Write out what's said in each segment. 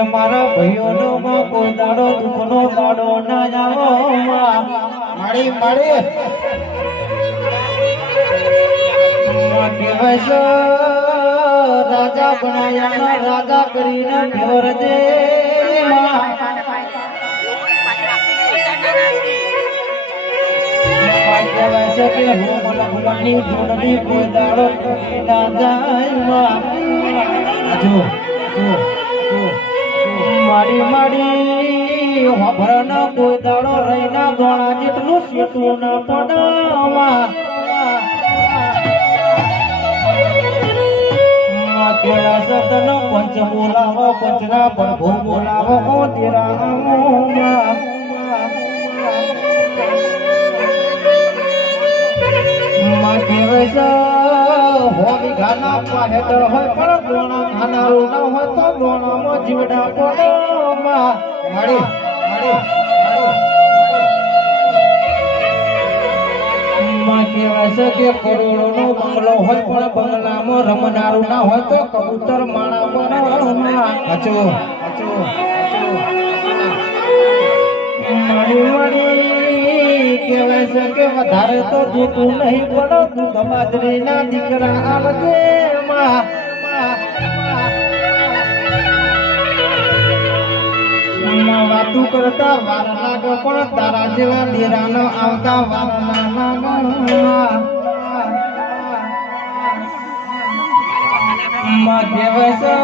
કે મારા ભાઈઓનો માં કોઈ દાડો દુઃખનો દાડો ના જાવો મારી મારી કહેવાય છે રાજા બનાયા રાજા કરીને ઘેર દે કહેવાય છે કે હું ભગવાનની જોડણી કોઈ દાડો ના જાય મારી મારી હોભરના કોઈ દાડો રહીના ગોળા જેટલું સીટું ના પડવા કેળા સતનો પંચ બોલાવો પંચના પ્રભુ બોલાવો તેરા હોવી ઘાના પાહેતર હોય પણ ગોણા ખાનારું ના હોય તો ગોણામાં જીવડા પડો મળી કહેવાય છે કે કરોડો નો બંગલો હોય પણ બંગલામાં રમનારું ના હોય તો કબૂતર માણા પર કહેવાય છે કે વધારે તો જોતું નહીં પડો તું ગમાદરી ના દીકરા આવજે વાતું કરતા વાર લાગે પણ તારા જેવા નિરાનો આવતા વાર ના કહેવાય છે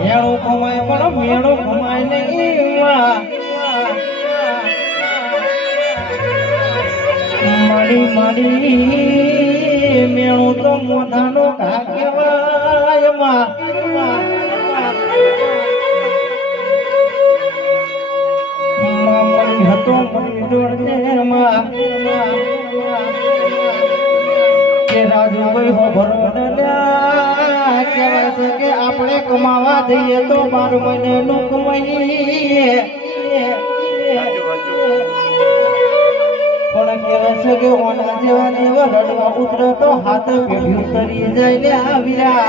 હેણું કમાય પણ મેણું કમાય નહીં મારી મારી મેણું તો મોઢાનો ઘા કહેવાય હતો મળી જોડે કે રાજુભાઈ હો ભરોને કહેવાય છે કે આપણે કમાવા જઈએ તો 12 મહિનાનું કમાઈએ પણ કહેવાય છે કે ઓના જેવા દેવા રડવા ઉતરે તો હાથ પેઢી કરી જાય લે આવીરા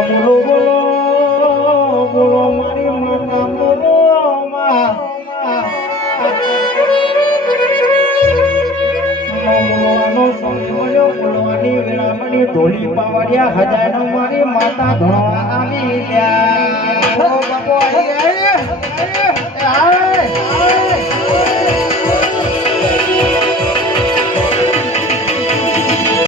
બોલો બોલો બોલો મારી માતા બોલો બોલવાનો સમય મળ્યો બોલવાની વેળામણી ધોળી પાવડિયા હજારો મારી માતા ધોળવા આવી ગયા બાપો આવી ગયા